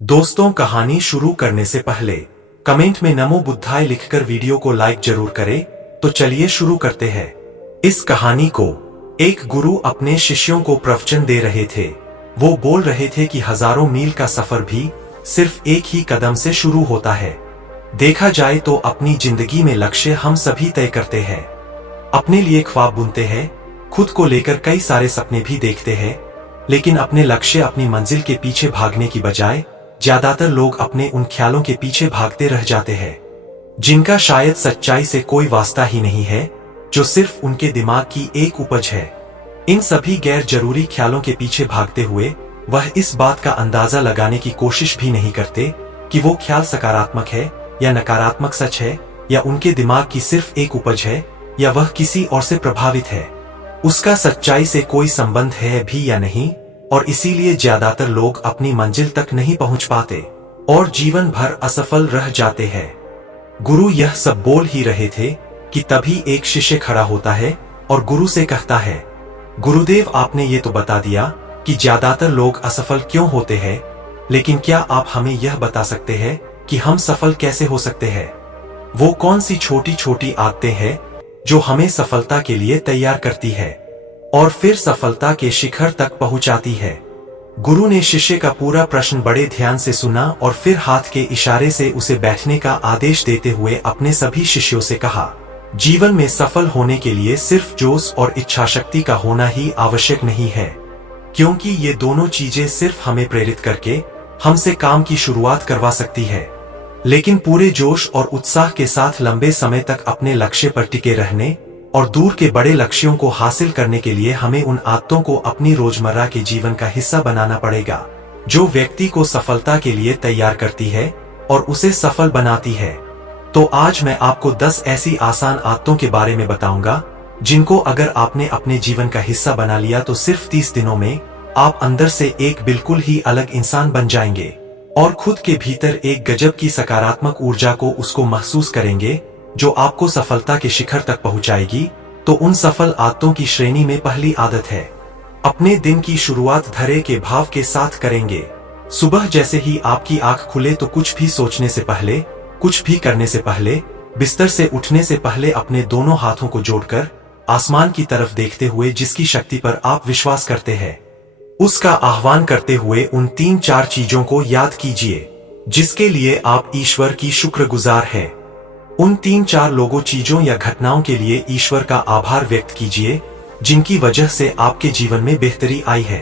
दोस्तों, कहानी शुरू करने से पहले कमेंट में नमो बुद्धाय लिखकर वीडियो को लाइक जरूर करें। तो चलिए शुरू करते हैं। इस कहानी को एक गुरु अपने शिष्यों को प्रवचन दे रहे थे। वो बोल रहे थे कि हजारों मील का सफर भी सिर्फ एक ही कदम से शुरू होता है। देखा जाए तो अपनी जिंदगी में लक्ष्य हम सभी तय करते हैं, अपने लिए ख्वाब बुनते हैं, खुद को लेकर कई सारे सपने भी देखते हैं, लेकिन अपने लक्ष्य अपनी मंजिल के पीछे भागने की बजाय ज्यादातर लोग अपने उन ख्यालों के पीछे भागते रह जाते हैं जिनका शायद सच्चाई से कोई वास्ता ही नहीं है, जो सिर्फ उनके दिमाग की एक उपज है। इन सभी गैर जरूरी ख्यालों के पीछे भागते हुए वह इस बात का अंदाजा लगाने की कोशिश भी नहीं करते कि वो ख्याल सकारात्मक है या नकारात्मक, सच है या उनके दिमाग की सिर्फ एक उपज है या वह किसी और से प्रभावित है। उसका सच्चाई से कोई संबंध है भी या नहीं, और इसीलिए ज्यादातर लोग अपनी मंजिल तक नहीं पहुंच पाते और जीवन भर असफल रह जाते हैं। गुरु यह सब बोल ही रहे थे कि तभी एक शिष्य खड़ा होता है और गुरु से कहता है, गुरुदेव, आपने ये तो बता दिया कि ज्यादातर लोग असफल क्यों होते हैं, लेकिन क्या आप हमें यह बता सकते हैं कि हम सफल कैसे हो सकते हैं? वो कौन सी छोटी छोटी आदतें हैं जो हमें सफलता के लिए तैयार करती है और फिर सफलता के शिखर तक पहुंचाती है? गुरु ने शिष्य का पूरा प्रश्न बड़े ध्यान से सुना और फिर हाथ के इशारे से उसे बैठने का आदेश देते हुए अपने सभी शिष्यों से कहा, जीवन में सफल होने के लिए सिर्फ जोश और इच्छा शक्ति का होना ही आवश्यक नहीं है, क्योंकि ये दोनों चीजें सिर्फ हमें प्रेरित करके हमसे काम की शुरुआत करवा सकती है, लेकिन पूरे जोश और उत्साह के साथ लंबे समय तक अपने लक्ष्य पर टिके रहने और दूर के बड़े लक्ष्यों को हासिल करने के लिए हमें उन आदतों को अपनी रोजमर्रा के जीवन का हिस्सा बनाना पड़ेगा जो व्यक्ति को सफलता के लिए तैयार करती है और उसे सफल बनाती है। तो आज मैं आपको 10 ऐसी आसान आदतों के बारे में बताऊंगा जिनको अगर आपने अपने जीवन का हिस्सा बना लिया तो सिर्फ 30 दिनों में आप अंदर से एक बिल्कुल ही अलग इंसान बन जाएंगे और खुद के भीतर एक गजब की सकारात्मक ऊर्जा को उसको महसूस करेंगे जो आपको सफलता के शिखर तक पहुंचाएगी। तो उन सफल आदतों की श्रेणी में पहली आदत है, अपने दिन की शुरुआत धैर्य के भाव के साथ करेंगे। सुबह जैसे ही आपकी आंख खुले तो कुछ भी सोचने से पहले, कुछ भी करने से पहले, बिस्तर से उठने से पहले अपने दोनों हाथों को जोड़कर आसमान की तरफ देखते हुए जिसकी शक्ति पर आप विश्वास करते हैं उसका आह्वान करते हुए उन 3-4 चीजों को याद कीजिए जिसके लिए आप ईश्वर की शुक्रगुजार हैं। उन 3-4 लोगों, चीजों या घटनाओं के लिए ईश्वर का आभार व्यक्त कीजिए जिनकी वजह से आपके जीवन में बेहतरी आई है,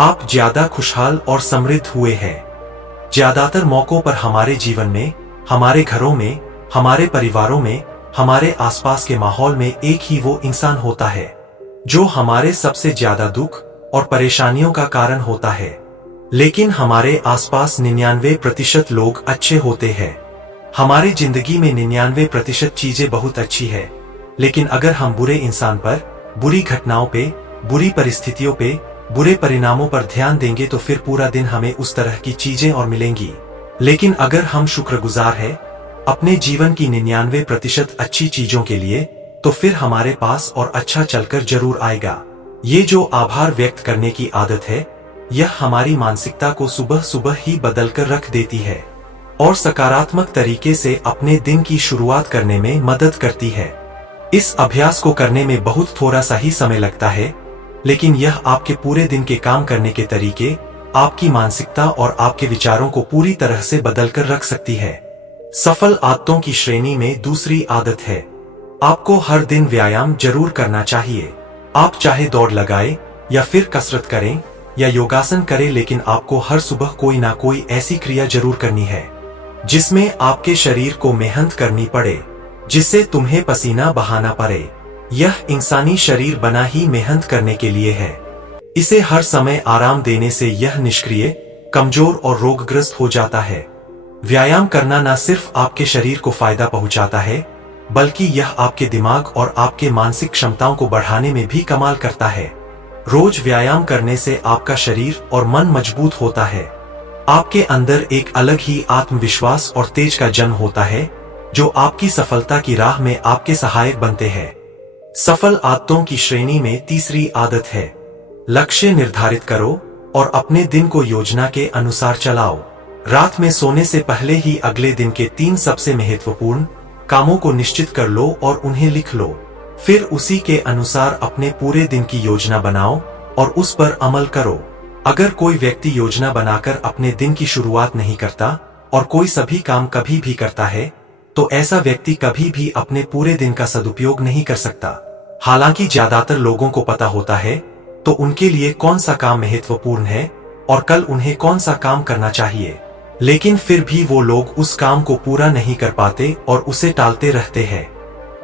आप ज्यादा खुशहाल और समृद्ध हुए हैं। ज्यादातर मौकों पर हमारे जीवन में, हमारे घरों में, हमारे परिवारों में, हमारे आसपास के माहौल में एक ही वो इंसान होता है जो हमारे सबसे ज्यादा दुख और परेशानियों का कारण होता है, लेकिन हमारे आसपास 99% लोग अच्छे होते हैं। हमारी जिंदगी में 99% चीजें बहुत अच्छी है, लेकिन अगर हम बुरे इंसान पर, बुरी घटनाओं पे, बुरी परिस्थितियों पे, बुरे परिणामों पर ध्यान देंगे तो फिर पूरा दिन हमें उस तरह की चीजें और मिलेंगी। लेकिन अगर हम शुक्रगुजार हैं अपने जीवन की 99% अच्छी चीजों के लिए, तो फिर हमारे पास और अच्छा चलकर जरूर आएगा। ये जो आभार व्यक्त करने की आदत है, यह हमारी मानसिकता को सुबह सुबह ही बदलकर रख देती है और सकारात्मक तरीके से अपने दिन की शुरुआत करने में मदद करती है। इस अभ्यास को करने में बहुत थोड़ा सा ही समय लगता है, लेकिन यह आपके पूरे दिन के काम करने के तरीके, आपकी मानसिकता और आपके विचारों को पूरी तरह से बदलकर रख सकती है। सफल आदतों की श्रेणी में दूसरी आदत है, आपको हर दिन व्यायाम जरूर करना चाहिए। आप चाहे दौड़ लगाएं या फिर कसरत करें या योगासन करें, लेकिन आपको हर सुबह कोई ना कोई ऐसी क्रिया जरूर करनी है जिसमें आपके शरीर को मेहनत करनी पड़े, जिससे तुम्हें पसीना बहाना पड़े। यह इंसानी शरीर बना ही मेहनत करने के लिए है। इसे हर समय आराम देने से यह निष्क्रिय, कमजोर और रोगग्रस्त हो जाता है। व्यायाम करना न सिर्फ आपके शरीर को फायदा पहुंचाता है, बल्कि यह आपके दिमाग और आपके मानसिक क्षमताओं को बढ़ाने में भी कमाल करता है। रोज व्यायाम करने से आपका शरीर और मन मजबूत होता है। आपके अंदर एक अलग ही आत्मविश्वास और तेज का जन्म होता है जो आपकी सफलता की राह में आपके सहायक बनते हैं। सफल आदतों की श्रेणी में तीसरी आदत है, लक्ष्य निर्धारित करो और अपने दिन को योजना के अनुसार चलाओ। रात में सोने से पहले ही अगले दिन के 3 सबसे महत्वपूर्ण कामों को निश्चित कर लो और उन्हें लिख लो। फिर उसी के अनुसार अपने पूरे दिन की योजना बनाओ और उस पर अमल करो। अगर कोई व्यक्ति योजना बनाकर अपने दिन की शुरुआत नहीं करता और कोई सभी काम कभी भी करता है, तो ऐसा व्यक्ति कभी भी अपने पूरे दिन का सदुपयोग नहीं कर सकता। हालांकि ज्यादातर लोगों को पता होता है तो उनके लिए कौन सा काम महत्वपूर्ण है और कल उन्हें कौन सा काम करना चाहिए, लेकिन फिर भी वो लोग उस काम को पूरा नहीं कर पाते और उसे टालते रहते हैं।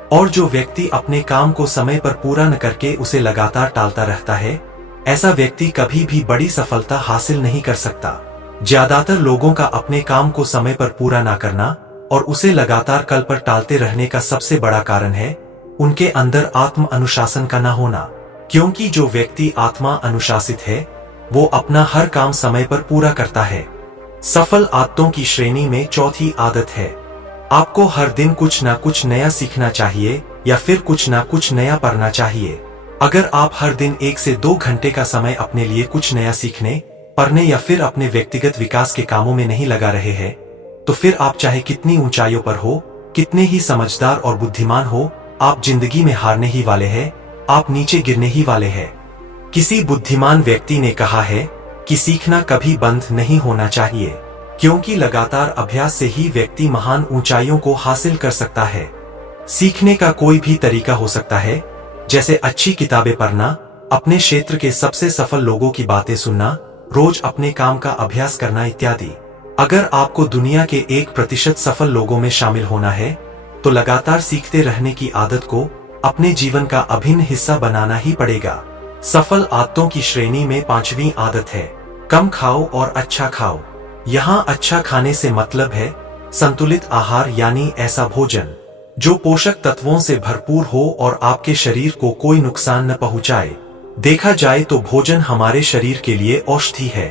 और जो व्यक्ति अपने काम को समय पर पूरा न करके उसे लगातार टालता रहता है, ऐसा व्यक्ति कभी भी बड़ी सफलता हासिल नहीं कर सकता। ज्यादातर लोगों का अपने काम को समय पर पूरा ना करना और उसे लगातार कल पर टालते रहने का सबसे बड़ा कारण है उनके अंदर आत्म अनुशासन का ना होना। क्योंकि जो व्यक्ति आत्मा अनुशासित है वो अपना हर काम समय पर पूरा करता है। सफल आदतों की श्रेणी में चौथी आदत है, आपको हर दिन कुछ ना कुछ नया सीखना चाहिए या फिर कुछ ना कुछ नया पढ़ना चाहिए। अगर आप हर दिन 1 से 2 घंटे का समय अपने लिए कुछ नया सीखने, पढ़ने या फिर अपने व्यक्तिगत विकास के कामों में नहीं लगा रहे हैं, तो फिर आप चाहे कितनी ऊंचाइयों पर हो, कितने ही समझदार और बुद्धिमान हो, आप जिंदगी में हारने ही वाले हैं, आप नीचे गिरने ही वाले हैं। किसी बुद्धिमान व्यक्ति ने कहा है कि सीखना कभी बंद नहीं होना चाहिए, क्योंकि लगातार अभ्यास से ही व्यक्ति महान ऊंचाइयों को हासिल कर सकता है। सीखने का कोई भी तरीका हो सकता है, जैसे अच्छी किताबें पढ़ना, अपने क्षेत्र के सबसे सफल लोगों की बातें सुनना, रोज अपने काम का अभ्यास करना इत्यादि। अगर आपको दुनिया के 1% सफल लोगों में शामिल होना है, तो लगातार सीखते रहने की आदत को अपने जीवन का अभिन्न हिस्सा बनाना ही पड़ेगा। सफल आदतों की श्रेणी में 5वीं आदत है, कम खाओ और अच्छा खाओ। यहाँ अच्छा खाने से मतलब है संतुलित आहार, यानी ऐसा भोजन जो पोषक तत्वों से भरपूर हो और आपके शरीर को कोई नुकसान न पहुंचाए। देखा जाए तो भोजन हमारे शरीर के लिए औषधि है।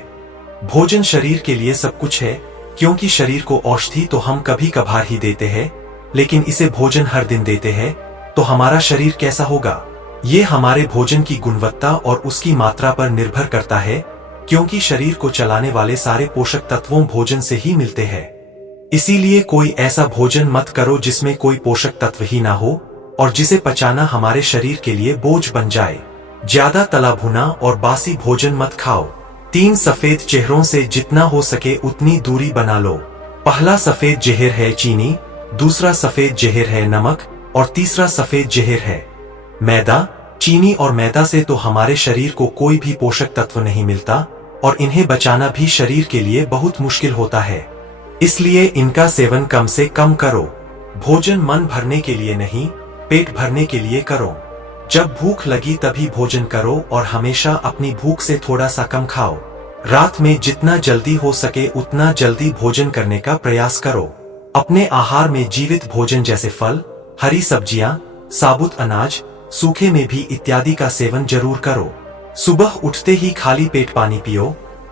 भोजन शरीर के लिए सब कुछ है, क्योंकि शरीर को औषधि तो हम कभी कभार ही देते हैं, लेकिन इसे भोजन हर दिन देते हैं तो हमारा शरीर कैसा होगा? ये हमारे भोजन की गुणवत्ता और उसकी मात्रा पर निर्भर करता है, क्योंकि शरीर को चलाने वाले सारे पोषक तत्वों भोजन से ही मिलते हैं। इसीलिए कोई ऐसा भोजन मत करो जिसमें कोई पोषक तत्व ही ना हो और जिसे पचाना हमारे शरीर के लिए बोझ बन जाए। ज्यादा तला भुना और बासी भोजन मत खाओ। 3 सफेद चेहरों से जितना हो सके उतनी दूरी बना लो। पहला सफेद जहर है चीनी, दूसरा सफेद जहर है नमक और तीसरा सफेद जहर है मैदा। चीनी और मैदा से तो हमारे शरीर को कोई भी पोषक तत्व नहीं मिलता और इन्हें बचाना भी शरीर के लिए बहुत मुश्किल होता है, इसलिए इनका सेवन कम से कम करो। भोजन मन भरने के लिए नहीं, पेट भरने के लिए करो। जब भूख लगी तभी भोजन करो और हमेशा अपनी भूख से थोड़ा सा कम खाओ। रात में जितना जल्दी हो सके उतना जल्दी भोजन करने का प्रयास करो। अपने आहार में जीवित भोजन जैसे फल, हरी सब्जियां, साबुत अनाज, सूखे में भी इत्यादि का सेवन जरूर करो। सुबह उठते ही खाली पेट पानी पियो।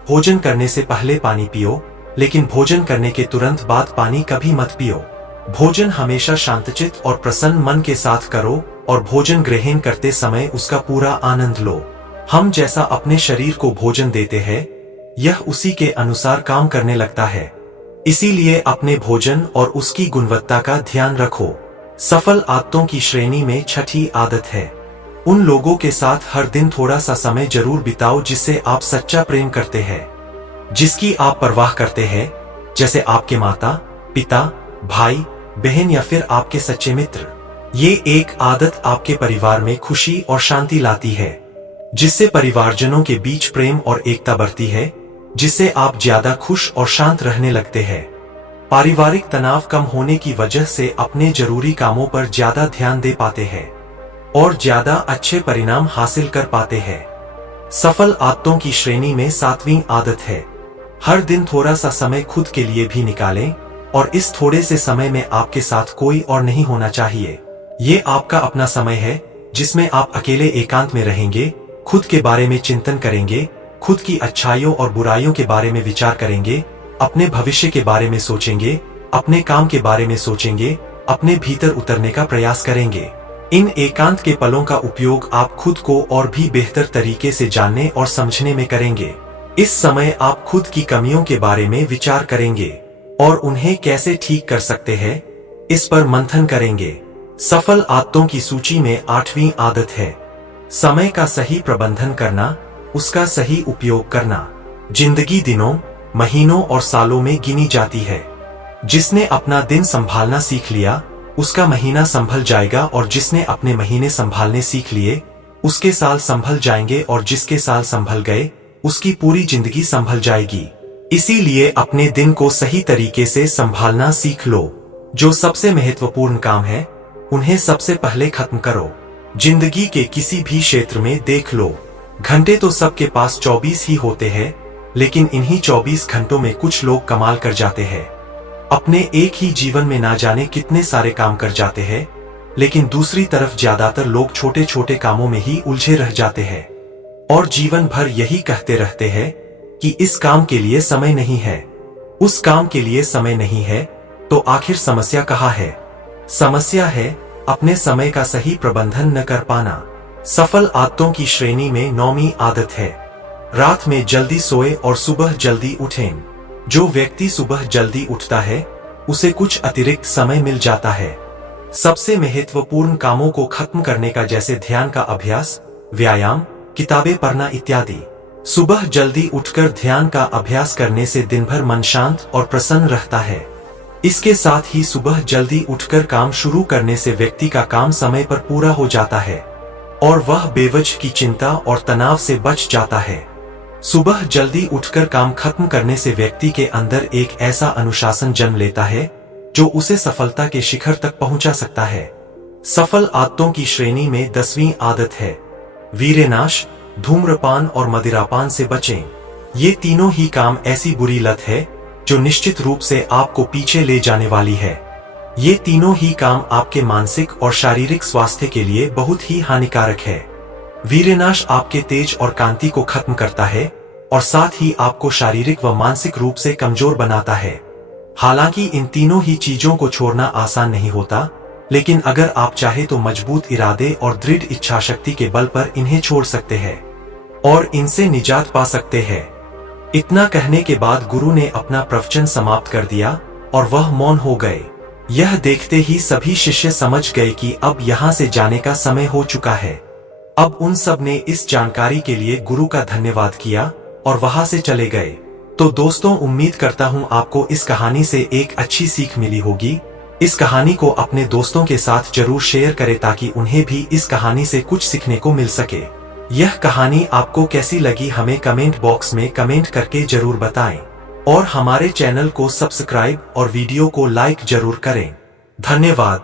भोजन करने से पहले पानी पियो, लेकिन भोजन करने के तुरंत बाद पानी कभी मत पियो। भोजन हमेशा शांतचित्त और प्रसन्न मन के साथ करो और भोजन ग्रहण करते समय उसका पूरा आनंद लो। हम जैसा अपने शरीर को भोजन देते हैं, यह उसी के अनुसार काम करने लगता है। इसीलिए अपने भोजन और उसकी गुणवत्ता का ध्यान रखो। सफल आदतों की श्रेणी में 6ठी आदत है, उन लोगों के साथ हर दिन थोड़ा सा समय जरूर बिताओ जिससे आप सच्चा प्रेम करते हैं, जिसकी आप परवाह करते हैं, जैसे आपके माता पिता, भाई बहन या फिर आपके सच्चे मित्र। ये एक आदत आपके परिवार में खुशी और शांति लाती है, जिससे परिवारजनों के बीच प्रेम और एकता बढ़ती है, जिससे आप ज्यादा खुश और शांत रहने लगते हैं। पारिवारिक तनाव कम होने की वजह से अपने जरूरी कामों पर ज्यादा ध्यान दे पाते हैं और ज्यादा अच्छे परिणाम हासिल कर पाते हैं। सफल आदतों की श्रेणी में 7वीं आदत है, हर दिन थोड़ा सा समय खुद के लिए भी निकालें और इस थोड़े से समय में आपके साथ कोई और नहीं होना चाहिए। ये आपका अपना समय है जिसमें आप अकेले एकांत में रहेंगे, खुद के बारे में चिंतन करेंगे, खुद की अच्छाइयों और बुराइयों के बारे में विचार करेंगे, अपने भविष्य के बारे में सोचेंगे, अपने काम के बारे में सोचेंगे, अपने भीतर उतरने का प्रयास करेंगे। इन एकांत के पलों का उपयोग आप खुद को और भी बेहतर तरीके से जानने और समझने में करेंगे। इस समय आप खुद की कमियों के बारे में विचार करेंगे और उन्हें कैसे ठीक कर सकते हैं, इस पर मंथन करेंगे। सफल आदतों की सूची में 8वीं आदत है समय का सही प्रबंधन करना, उसका सही उपयोग करना। जिंदगी दिनों, महीनों और सालों में गिनी जाती है। जिसने अपना दिन संभालना सीख लिया, उसका महीना संभल जाएगा, और जिसने अपने महीने संभालने सीख लिए, उसके साल संभल जाएंगे, और जिसके साल संभल गए, उसकी पूरी जिंदगी संभल जाएगी। इसीलिए अपने दिन को सही तरीके से संभालना सीख लो। जो सबसे महत्वपूर्ण काम है, उन्हें सबसे पहले खत्म करो। जिंदगी के किसी भी क्षेत्र में देख लो, घंटे तो सबके पास 24 ही होते हैं, लेकिन इन्हीं 24 घंटों में कुछ लोग कमाल कर जाते हैं। अपने एक ही जीवन में ना जाने कितने सारे काम कर जाते हैं, लेकिन दूसरी तरफ ज्यादातर लोग छोटे छोटे कामों में ही उलझे रह जाते हैं और जीवन भर यही कहते रहते हैं कि इस काम के लिए समय नहीं है, उस काम के लिए समय नहीं है। तो आखिर समस्या कहाँ है? समस्या है अपने समय का सही प्रबंधन न कर पाना। सफल आदतों की श्रेणी में 9वीं आदत है रात में जल्दी सोए और सुबह जल्दी उठें। जो व्यक्ति सुबह जल्दी उठता है, उसे कुछ अतिरिक्त समय मिल जाता है सबसे महत्वपूर्ण कामों को खत्म करने का, जैसे ध्यान का अभ्यास, व्यायाम, किताबें पढ़ना इत्यादि। सुबह जल्दी उठकर ध्यान का अभ्यास करने से दिन भर मन शांत और प्रसन्न रहता है। इसके साथ ही सुबह जल्दी उठकर काम शुरू करने से व्यक्ति का काम समय पर पूरा हो जाता है और वह बेवजह की चिंता और तनाव से बच जाता है। सुबह जल्दी उठकर काम खत्म करने से व्यक्ति के अंदर एक ऐसा अनुशासन जन्म लेता है जो उसे सफलता के शिखर तक पहुंचा सकता है। सफल आदतों की श्रेणी में 10वीं आदत है वीर्यनाश, धूम्रपान और मदिरापान से बचें। ये तीनों ही काम ऐसी बुरी लत है जो निश्चित रूप से आपको पीछे ले जाने वाली है। ये तीनों ही काम आपके मानसिक और शारीरिक स्वास्थ्य के लिए बहुत ही हानिकारक है। वीर्यनाश आपके तेज और कांति को खत्म करता है और साथ ही आपको शारीरिक व मानसिक रूप से कमजोर बनाता है। हालांकि इन तीनों ही चीजों को छोड़ना आसान नहीं होता, लेकिन अगर आप चाहे तो मजबूत इरादे और दृढ़ इच्छा शक्ति के बल पर इन्हें छोड़ सकते हैं और इनसे निजात पा सकते हैं। इतना कहने के बाद गुरु ने अपना प्रवचन समाप्त कर दिया और वह मौन हो गए। यह देखते ही सभी शिष्य समझ गए कि अब यहाँ से जाने का समय हो चुका है। अब उन सब ने इस जानकारी के लिए गुरु का धन्यवाद किया और वहां से चले गए। तो दोस्तों, उम्मीद करता हूं आपको इस कहानी से एक अच्छी सीख मिली होगी। इस कहानी को अपने दोस्तों के साथ जरूर शेयर करें ताकि उन्हें भी इस कहानी से कुछ सीखने को मिल सके। यह कहानी आपको कैसी लगी हमें कमेंट बॉक्स में कमेंट करके जरूर बताएं और हमारे चैनल को सब्सक्राइब और वीडियो को लाइक जरूर करें। धन्यवाद।